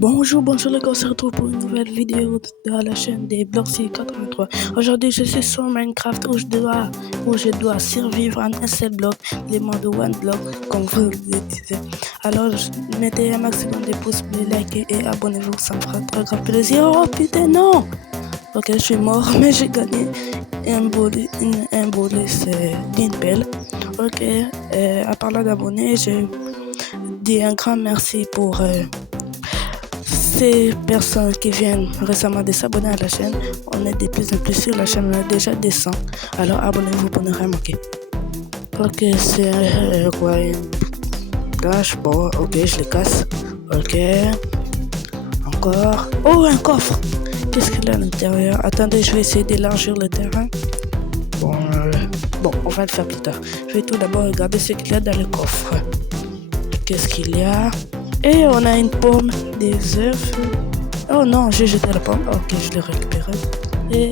Bonjour les gars, on se retrouve pour une nouvelle vidéo de la chaîne des Bloxy 83. Aujourd'hui, je suis sur Minecraft où je dois survivre en un seul bloc, les modes One Block, comme vous le disiez. Alors, mettez un maximum de pouces bleus, likez et abonnez-vous, ça me fera très grand plaisir. Oh putain, non! Ok, je suis mort, mais j'ai gagné un bonus d'une pelle. Ok, à parler d'abonnés, je dis un grand merci pour ces personnes qui viennent récemment de s'abonner à la chaîne. On est de plus en plus sur la chaîne, on a déjà des 100. Alors abonnez-vous pour ne rien manquer. Ok, c'est quoi, une tâche? Bon, ok, je les casse. Ok, encore. Oh, un coffre! Qu'est-ce qu'il y a à l'intérieur? Attendez, je vais essayer d'élargir le terrain. Bon, on va le faire plus tard. Je vais tout d'abord regarder ce qu'il y a dans le coffre. Qu'est-ce qu'il y a? Et on a une pomme, des œufs. Oh non, j'ai jeté la pomme. Ok, je l'ai récupérée. Et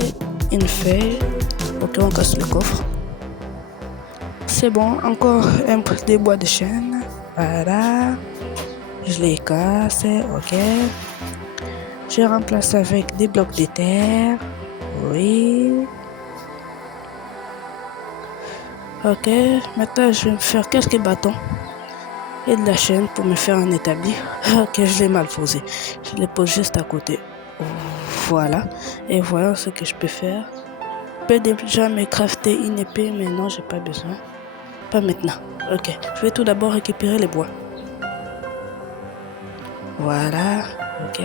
une feuille. Ok, on casse le coffre. C'est bon, encore un peu des bois de chêne. Voilà. Je les casse. Ok. Je remplace avec des blocs de terre. Oui. Ok, maintenant je vais me faire quelques bâtons et de la chaîne pour me faire un établi. Ok, je l'ai mal posé. Je les pose juste à côté. Voilà. Et voilà ce que je peux faire. Je peux déjà me crafter une épée, mais non, j'ai pas besoin. Pas maintenant. Ok, je vais tout d'abord récupérer les bois. Voilà. Ok.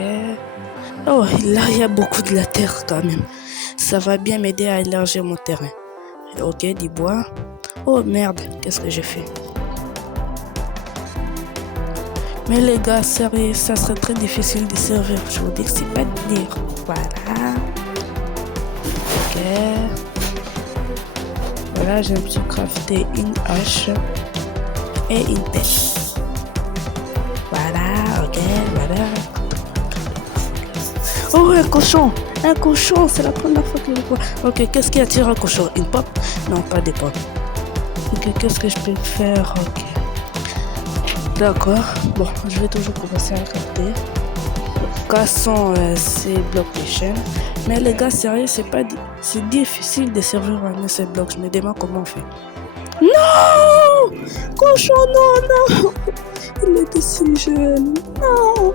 Oh, là, il y a beaucoup de la terre quand même. Ça va bien m'aider à élargir mon terrain. Ok, du bois. Oh merde, qu'est-ce que j'ai fait? Mais les gars, sérieux, ça serait très difficile de servir. Je vous dis que c'est pas de dire. Voilà. Ok. Voilà, je me suis crafté une hache et une pêche. Voilà, ok, voilà. Oh, un cochon! Un cochon, c'est la première fois que je le vois. Ok, qu'est-ce qui attire un cochon? Une pomme? Non, pas des pommes. Ok, qu'est-ce que je peux faire? Ok. D'accord. Bon, je vais toujours commencer à crafter. Cassons ces blocs de chaîne. Mais les gars, sérieux, c'est difficile de servir un seul bloc. Je me demande comment on fait. Non! Cochon, non! Il était si jeune. Non!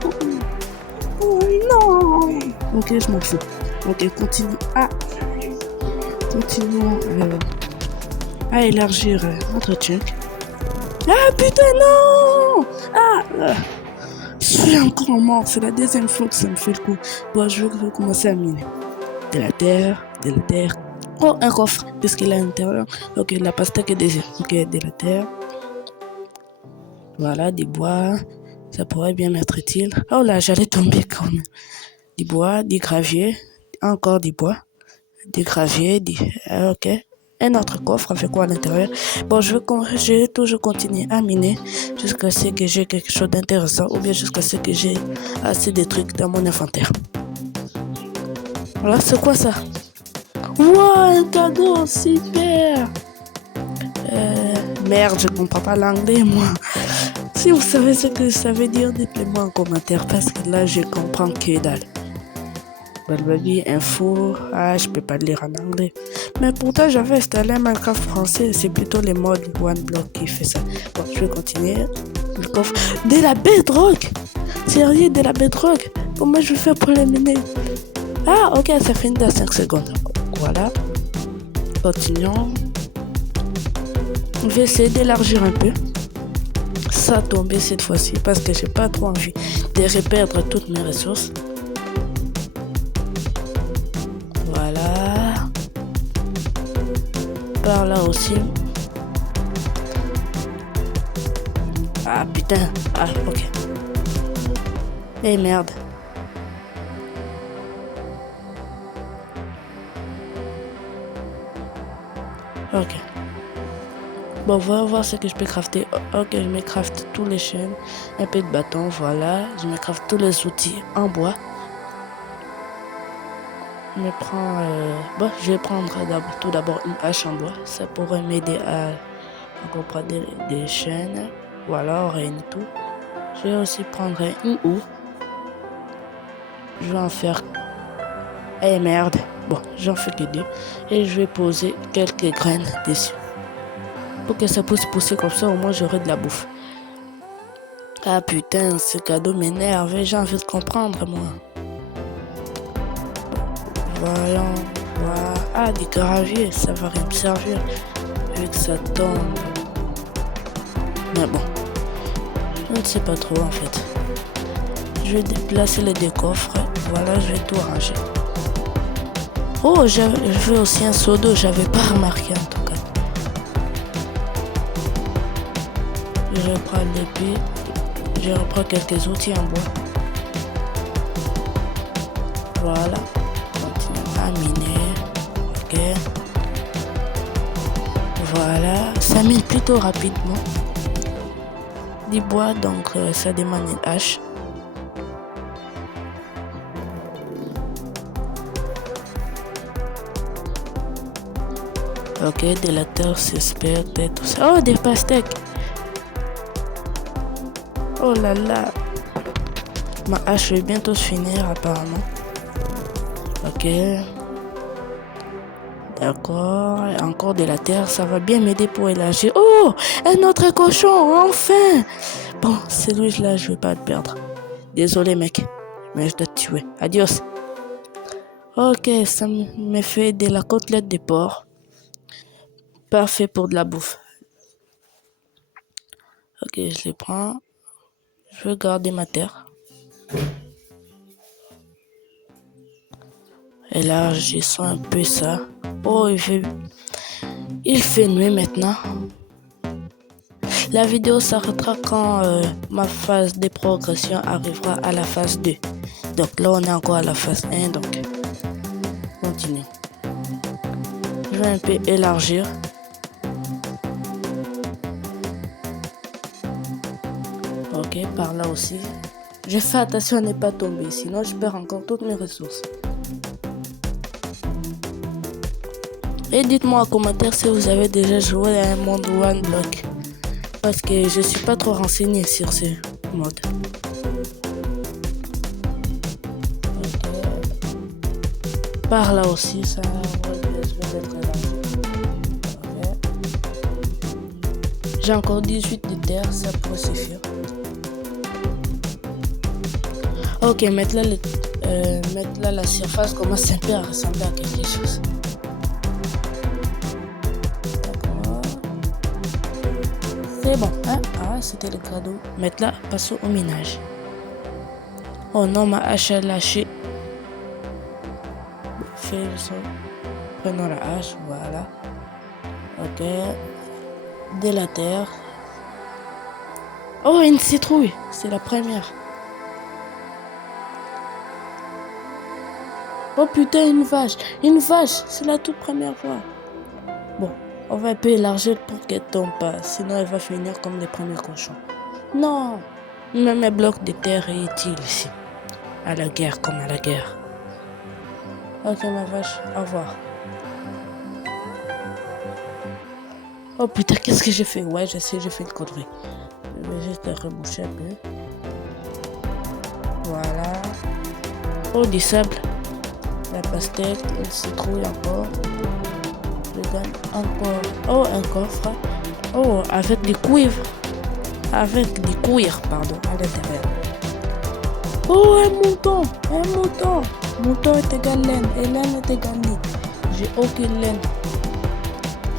Oh non! Ok, je m'en fous. Ok, continue. Continuons à élargir notre truc. Ah putain, non! Je suis encore mort. C'est la deuxième fois que ça me fait le coup. Bon, je vais commencer à miner. De la terre. Oh, un coffre. Qu'est-ce qu'il a à l'intérieur? Ok, la pastèque et des œufs. Ok, de la terre. Voilà, des bois. Ça pourrait bien m'être utile. Oh là, j'allais tomber quand même. Du bois, du gravier. Encore du bois. Du gravier. Ok. Un autre coffre avec quoi à l'intérieur? Bon, je vais toujours continuer à miner jusqu'à ce que j'ai quelque chose d'intéressant ou bien jusqu'à ce que j'ai assez de trucs dans mon inventaire. Voilà, c'est quoi ça? Wow, un cadeau, super! Merde, je comprends pas l'anglais, moi. Si vous savez ce que ça veut dire, dites-le-moi en commentaire parce que là, je comprends que dalle. Balbabi, info, je peux pas lire en anglais. Mais pourtant, j'avais installé un Minecraft français, c'est plutôt les modes OneBlock qui fait ça. Bon, je vais continuer. Le coffre. De la bedrock! Sérieux, de la bedrock? Comment je vais faire pour l'éliminer? Ah, ok, ça finit dans 5 secondes. Voilà. Continuons. Je vais essayer d'élargir un peu. Ça a tombé cette fois-ci parce que j'ai pas trop envie de reperdre toutes mes ressources. Voilà. Par là aussi. Ah putain. Ah, ok. Eh merde. Ok. Bon, on va voir ce que je peux crafter. Ok, je me craft tous les chaînes. Un peu de bâton, voilà. Je me craft tous les outils en bois. Je vais prendre tout d'abord une hache en bois. Ça pourrait m'aider à comprendre des chaînes. Ou alors une tout. Je vais aussi prendre une houe. Je vais en faire... Eh merde. Bon, j'en fais que 2. Et je vais poser quelques graines dessus. Pour que ça puisse pousser comme ça, au moins j'aurai de la bouffe. Ah putain, ce cadeau m'énerve et j'ai envie de comprendre, moi. Voyons, voilà. Ah, des graviers, ça va rien me servir. Vu que ça tombe. Mais bon, je ne sais pas trop en fait. Je vais déplacer les deux coffres. Voilà, je vais tout ranger. Oh, je veux aussi un seau d'eau, j'avais pas remarqué en tout cas. Je reprends l'épée. Je reprends quelques outils en bois. Voilà. Continue à miner. Ok. Voilà. Ça mine plutôt rapidement. Du bois, donc ça demande une hache. Ok, de la terre suspecte et tout ça. Oh, des pastèques. Oh là là. Ma hache va bientôt se finir apparemment. Ok. D'accord. Encore de la terre, ça va bien m'aider pour élargir. Oh, un autre cochon, enfin. Bon, celui-là, je vais pas le perdre. Désolé, mec. Mais je dois te tuer. Adios. Ok, ça me fait de la côtelette de porc. Parfait pour de la bouffe. Ok, je les prends. Je vais garder ma terre. Élargissons un peu ça. Oh, il fait nuit maintenant. La vidéo s'arrêtera quand ma phase de progression arrivera à la phase 2. Donc là, on est encore à la phase 1, donc continue. Je vais un peu élargir. Ok, par là aussi. Je fais attention à ne pas tomber, sinon je perds encore toutes mes ressources. Et dites-moi en commentaire si vous avez déjà joué à un monde One Block. Parce que je suis pas trop renseigné sur ce mode. Okay. Par là aussi, ça va être là. Okay. J'ai encore 18 de terre, ça pourrait suffire. Ok, maintenant la surface commence un peu à ressembler à quelque chose. D'accord. C'est bon, hein? Ah, c'était le cadeau. Maintenant, passons au minage. Oh non, ma hache a lâché. Prenons la hache, voilà. Ok. De la terre. Oh, une citrouille. C'est la première. Oh putain, une vache. Une vache. C'est la toute première fois. Bon, on va un peu élargir pour qu'elle tombe pas. Sinon, elle va finir comme les premiers cochons. Non. Même un bloc de terre est utile ici. À la guerre comme à la guerre. Ok, ma vache. Au revoir. Oh putain, qu'est-ce que j'ai fait? Ouais, je sais, j'ai fait une connerie. Je vais juste la reboucher un peu. Voilà. Oh, du sable. La pastèque, une citrouille encore. Je donne encore. Oh, un coffre. Oh, avec du cuivre. Avec du cuir, pardon, à l'intérieur. Oh, un mouton. Un mouton. Mouton est égal laine. Et laine est égal nid. J'ai aucune laine.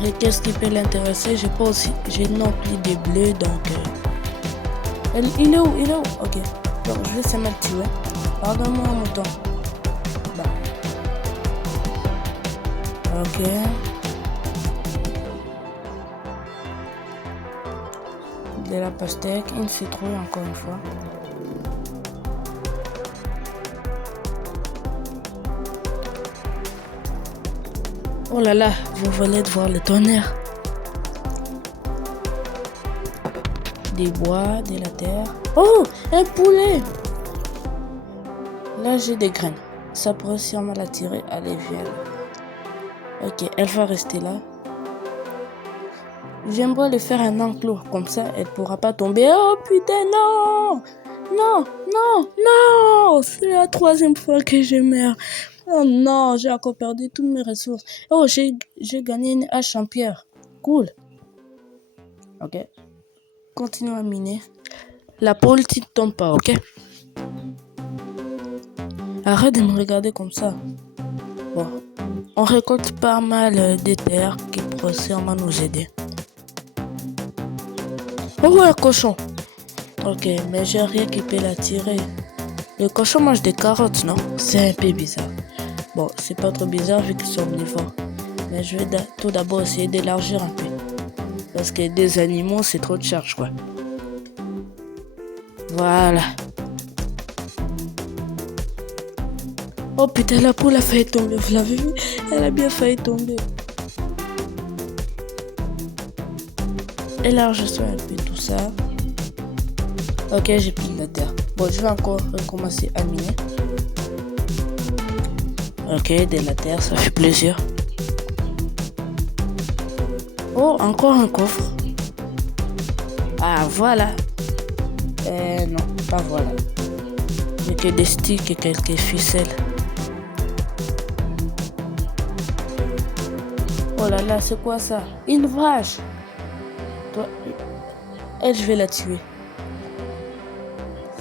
Et qu'est-ce qui peut l'intéresser? J'ai pas aussi. J'ai non plus de bleu, donc. Il est où? Il est où? Ok. Donc, je vais seulement le tuer. Pardonne-moi, mouton. Bah. Ok. De la pastèque, une citrouille encore une fois. Oh là là, vous venez de voir le tonnerre. Des bois, de la terre. Oh, un poulet. Là, j'ai des graines. Ça pourrait sûrement l'attirer. Allez, viens. Ok, elle va rester là. J'aimerais lui faire un enclos. Comme ça, elle pourra pas tomber. Oh putain, non. Non, non, non! C'est la troisième fois que je meurs. Oh non, j'ai encore perdu toutes mes ressources. Oh, j'ai gagné une hache en pierre. Cool. Ok. Continue à miner. La politique ne tombe pas, ok? Arrête de me regarder comme ça. Bon. On récolte pas mal de terres qui pourraient sûrement nous aider. Oh ouais, cochon. Ok, mais j'ai rien qui peut l'attirer. Le cochon mange des carottes, non? C'est un peu bizarre. Bon, c'est pas trop bizarre vu qu'ils sont omnivores. Mais je vais tout d'abord essayer d'élargir un peu. Parce que des animaux, c'est trop de charge, quoi. Voilà. Oh putain, la poule a failli tomber. Vous l'avez vu? Elle a bien failli tomber. Élargissons un peu tout ça. Ok, j'ai pris de la terre. Bon, je vais encore recommencer à miner. Ok, de la terre, ça fait plaisir. Oh, encore un coffre. Ah, voilà. Non, pas voilà. J'ai que des sticks et quelques ficelles. Oh là là, c'est quoi ça? Une vache. Toi, elle, je vais la tuer.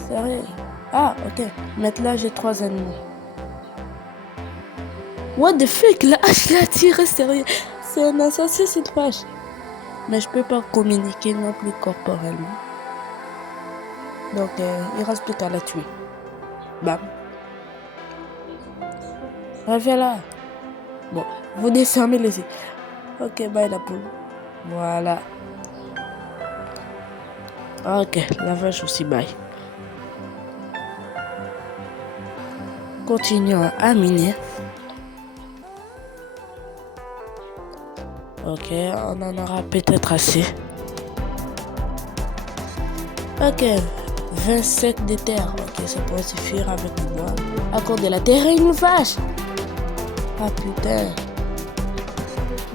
Sérieux? Ah, ok. Maintenant, j'ai 3 animaux. What the fuck? La hache l'a tiré, sérieux. C'est un assassin, cette vache. Mais je peux pas communiquer non plus corporellement. Donc, il reste plus qu'à la tuer. Bam. Reviens là. Bon, vous descendez les yeux. Ok, bye la poule. Voilà. Ok, la vache aussi, bye. Continuons à miner. Ok, on en aura peut-être assez. Ok, 20 sacs de terre. Ok, ça pourrait suffire avec le bois. Encore de la terre et une vache. Ah putain.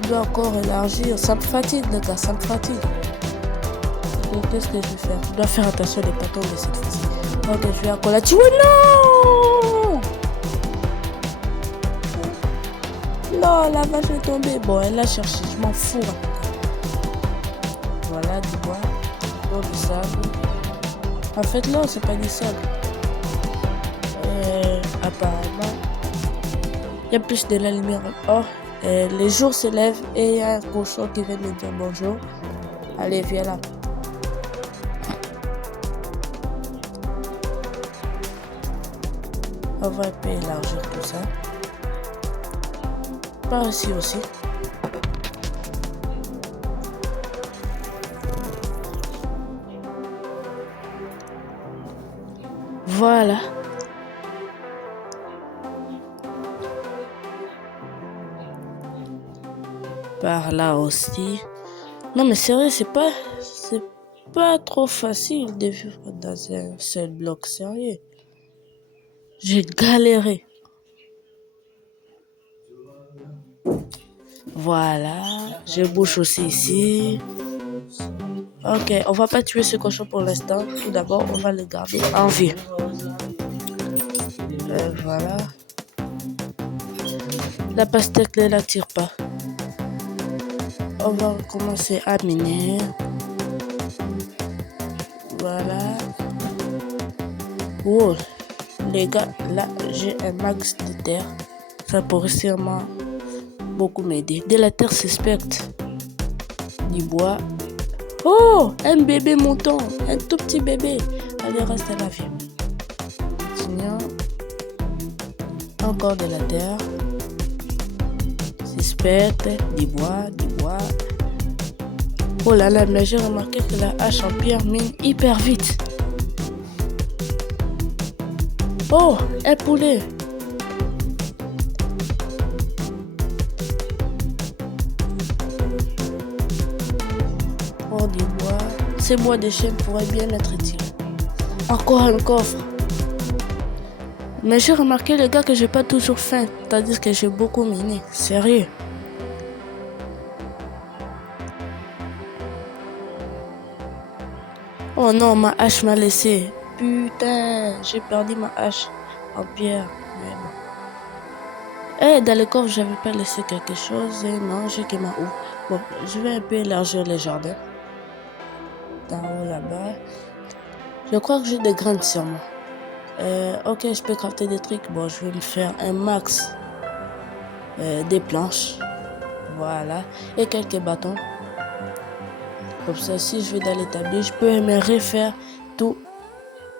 Je dois encore élargir. Ça me fatigue, les gars, ça me fatigue. Donc, qu'est-ce que je vais faire? Je dois faire attention des patons de cette fois-ci. Ok, je vais encore la tuer. Non! Non, la vache est tombée. Bon, elle a cherché, je m'en fous. Voilà, du bois. Oh, du sable. En fait, là, c'est pas du sable. Apparemment, il y a plus de la lumière. Oh, les jours se lèvent et il y a un cochon qui vient me dire bonjour. Allez, viens là. On va un peu élargir tout ça. Par ici aussi. Voilà. Par là aussi. Non mais sérieux, c'est pas trop facile de vivre dans un seul bloc, sérieux. J'ai galéré. Voilà, je bouge aussi ici. Ok, on va pas tuer ce cochon pour l'instant. Tout d'abord, on va le garder en vie. Voilà. La pastèque ne l'attire pas. On va commencer à miner. Voilà. Oh, les gars, là, j'ai un max de terre. Ça pourrait sûrement beaucoup m'aider. De la terre suspecte. Du bois. Oh, un bébé mouton. Un tout petit bébé. Allez, reste à la vie. Sinon, encore de la terre. Suspecte. Du bois, du bois. Oh là là, mais j'ai remarqué que la hache en pierre mine hyper vite. Oh, un poulet. Oh, du bois. Ces bois de chêne pourraient bien être utiles. Encore un coffre. Mais j'ai remarqué, les gars, que j'ai pas toujours faim. C'est-à-dire que j'ai beaucoup miné. Sérieux. Oh non, ma hache m'a laissé. putain, j'ai perdu ma hache en pierre. Mais bon. Dans le coffre, j'avais pas laissé quelque chose. Et non, j'ai que ma houe. Bon, je vais un peu élargir les jardins. D'en haut là-bas. Je crois que j'ai des graines sur moi. Ok, je peux crafter des trucs. Bon, je vais me faire un max des planches. Voilà. Et quelques bâtons. Comme ça, si je vais dans l'établi, je peux me refaire tout.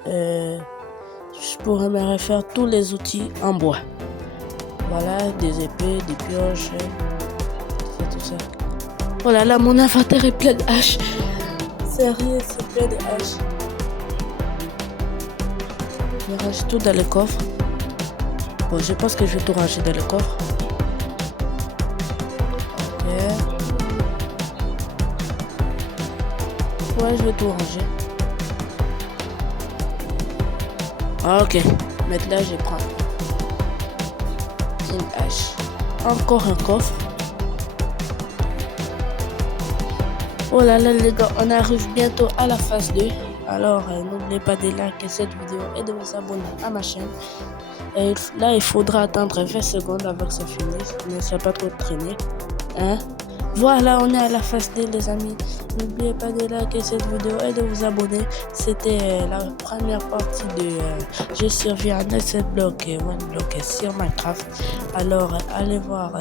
Je pourrais me refaire tous les outils en bois. Voilà, des épées, des pioches, tout ça. Oh là là, mon inventaire est plein de haches. Sérieux, c'est plein de haches. Je range tout dans le coffre. Bon, je pense que je vais tout ranger dans le coffre. Ok. Ouais, je vais tout ranger. Ok. Maintenant, je prends une hache. Encore un coffre. Oh là là les gars, on arrive bientôt à la phase 2. Alors n'oubliez pas de liker cette vidéo et de vous abonner à ma chaîne. Et là il faudra attendre 20 secondes avant que ça finisse. Ne soyez pas trop traîné. Hein? Voilà, on est à la phase 2 les amis. N'oubliez pas de liker cette vidéo et de vous abonner. C'était la première partie de J'ai survécu à un bloc et one block sur Minecraft. Alors allez voir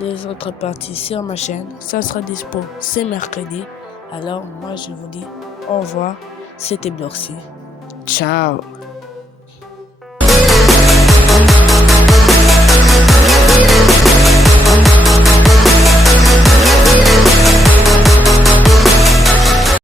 les autres parties sur ma chaîne. Ça sera dispo ce mercredi. Alors moi je vous dis au revoir. C'était Bloxy. Ciao.